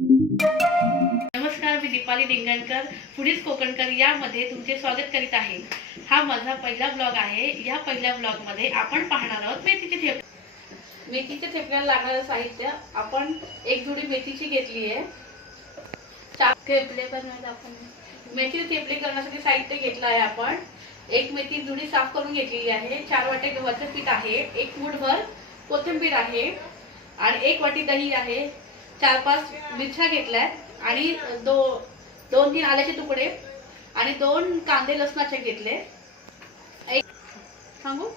नमस्कार मी दीपाली डिंगणकर पुढील कोकणकर यामध्ये तुमचे स्वागत करीत आहे. हा माझा पहिला ब्लॉग आहे. या पहिल्या ब्लॉगमध्ये आपण पाहणार आहोत मेथीचे थेपले मेथीच्या थेपल्याला लागणारं साहित्य आपण एक जोडी मेथीची घेतली आहे. चार थेपले बनवायला आपण. मेथी थेपले करण्यासाठी साहित्य घेतलं आहे आपण. एक मेथी जुडी साफ करून घेतलेली आहे. चार वाटे गव्हाचं पीठ आहे. एक मुठभर कोथिंबीर आहे. आणि एक वाटी दही आहे. चार पाच मिरच्या घेतल्या आणि दो दोन तीन आल्याचे तुकडे आणि दोन कांदे लसणाचे घेतले. एक सांगू?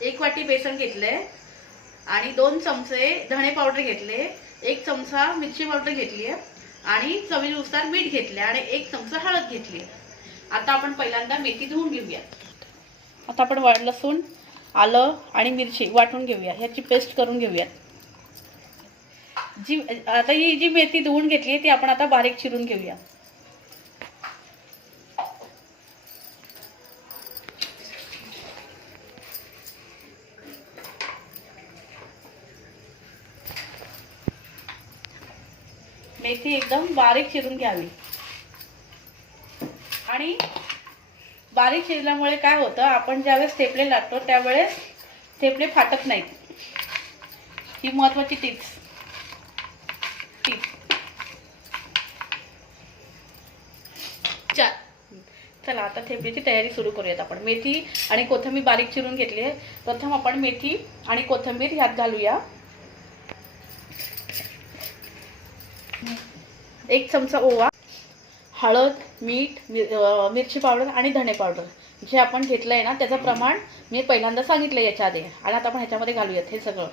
एक वाटी बेसन घेतले आणि दोन चमचे धणे पावडर घेतले. एक चमचा मिरची पावडर घेतली आहे आणि चवीनुसार मीठ घेतले आणि एक चमचा हळद घेतली आता आपण पहिल्यांदा मेथी धुवून घेऊया. आता आपण लसूण आलं आणि मिरची वाटून घेऊया. ह्याची पेस्ट करून घेऊयात. जी आता ही जी मेथी धुवून घेतली आहे ती आपण आता बारीक चिरून घेऊया. मेथी एकदम बारीक चिरून घ्यावी. आणि बारीक शिजल्यामुळे काय होतं आपण ज्यावेळेस थेपले लागतो त्यावेळेस थेपले फाटत नाहीत. ही महत्वाची टिप्स चला आता थेपलीची तयारी सुरू करूयात आपण. मेथी आणि कोथंबीर बारीक चिरून घेतली आहे. प्रथम आपण मेथी आणि कोथिंबीर ह्यात घालूया. एक चमचा ओवा हळद मीठ मिर मिरची पावडर आणि धणे पावडर. जे आपण घेतलं आहे ना त्याचं प्रमाण मी पहिल्यांदा सांगितलं याच्या आधी. आणि आता आपण ह्याच्यामध्ये घालूयात हे सगळं.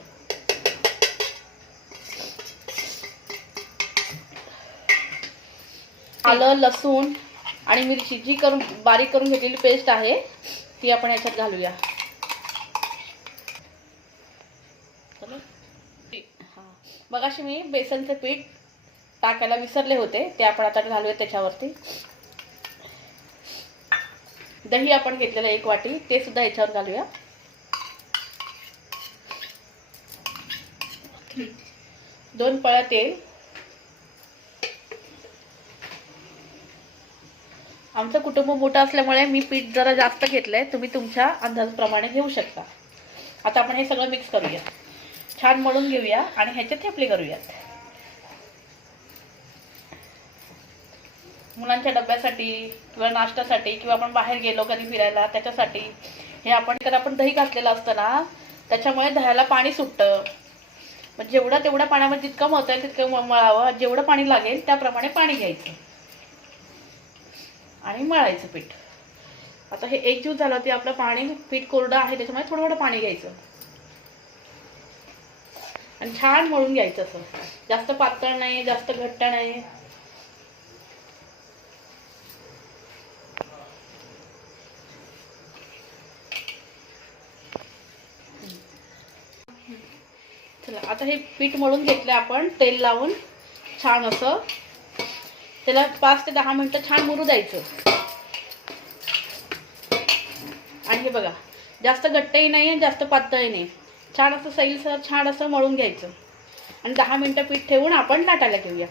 आलं लसूण आणि मिरची जी करून बारीक करून घेतलेली पेस्ट आहे ती आपण याच्यात घालूया. चला. हा. मगाशी मी बेसनचं पीठ टाकायला विसरले होते ते आपण आता घालूया त्याच्यावरती. दही आपण घेतलेलं एक वाटी ते सुद्धा याच्यावर घालूया. दोन पळ्या तेल आमचं कुटुंब मोठं असल्यामुळे मी पीठ जरा जास्त घेतलंय. तुम्ही तुमच्या अंदाजप्रमाणे घेऊ शकता. आता आपण हे सगळं मिक्स करूया. छान मळून घेऊया आणि ह्याचे थेपले करूयात. मुलांच्या डब्यासाठी किंवा नाश्त्यासाठी किंवा आपण बाहेर गेलो कधी फिरायला त्याच्यासाठी हे आपण तर आपण दही घातलेलं असतं ना त्याच्यामुळे दह्याला पाणी सुटतं. मग जेवढं तेवढ्या पाण्यामध्ये जितकं मळता येईल तितकं मळावं. जेवढं पाणी लागेल त्याप्रमाणे पाणी घ्यायचं. आणि मळायचं पीठ. आता हे एक दिवस झालं ते आपलं पाणी पीठ कोरडं आहे त्याच्यामुळे थोडं थोडं पाणी घ्यायचं. आणि छान मळून घ्यायचं असं. जास्त पातळ नाही जास्त घट्ट नाही. चला आता हे पीठ मळून घेतलं आपण तेल लावून. छान असं. त्याला पाच ते दहा मिनटं छान मुरू द्यायचं. आणि हे बघा जास्त घट्टही नाही आणि जास्त पातळही नाही. छान असं सैलसर छान असं मळून घ्यायचं. आणि दहा मिनटं पीठ ठेवून आपण लाटायला घेऊया.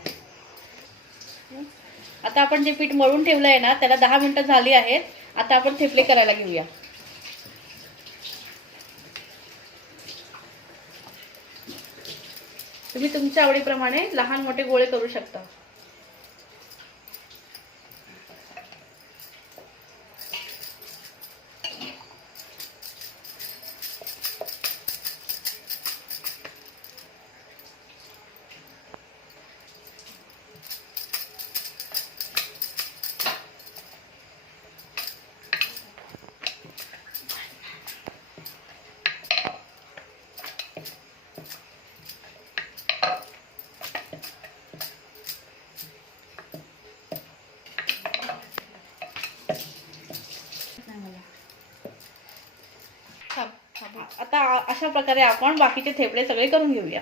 आता आपण जे पीठ मळून ठेवलं आहे ना त्याला दहा मिनटं झाली आहेत. आता आपण थेपले करायला घेऊया. तुम्ही तुमच्या आवडीप्रमाणे लहान मोठे गोळे करू शकता. आता अशा प्रकारे आपण बाकीचे थेपडे सगळे करून घेऊया.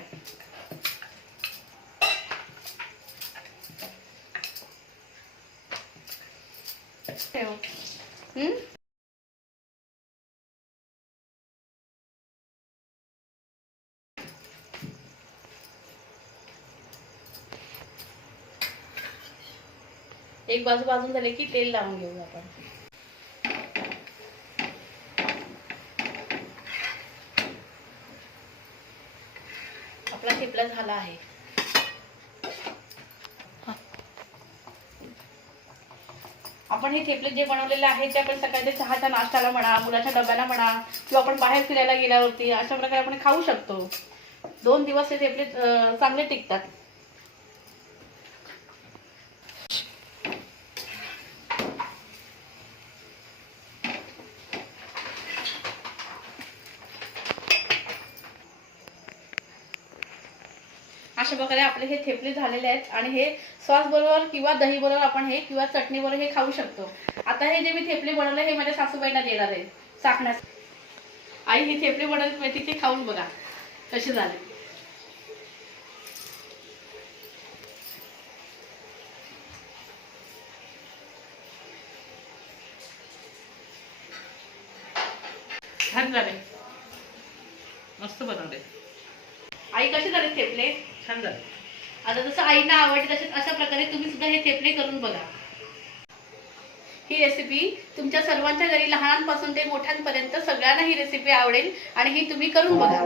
ठेव. एक बाजू बाजून झाले की तेल लावून घेऊ आपण. आपला ठेपला झाला आहे. आपण हे थेपले जे बनवलेले आहेत ते आपण सकाळच्या चहाच्या नाश्त्याला म्हणा मुलाच्या डब्याला म्हणा किंवा आपण बाहेर फिरायला गेल्यावरती अशा प्रकारे आपण खाऊ शकतो. दोन दिवस हे थेपले चांगले टिकतात. अशा प्रकारे आपले हे थेपले झालेले आहेत आणि हे सॉस बरोबर किंवा दही बरोबर आपण हे किंवा चटणी बरोबर हे खाऊ शकतो. आता हे जे मी थेपले बनवले हे माझ्या सासूबाईंना देणार आहे. चाकण्यास. आई हे थेपले बनवले माहिती ते खाऊन बघा. कसे झाले? छान झाले. मस्त बनवले. आई कसे झाले थेपले? छान झालं आता जसं आईना आवडते तसेच अशा प्रकारे तुम्ही सुद्धा हे थेपले करून बघा. ही रेसिपी तुमच्या सर्वांच्या घरी लहानांपासून ते मोठ्यांपर्यंत सगळ्यांना ही रेसिपी आवडेल आणि ही तुम्ही करून बघा.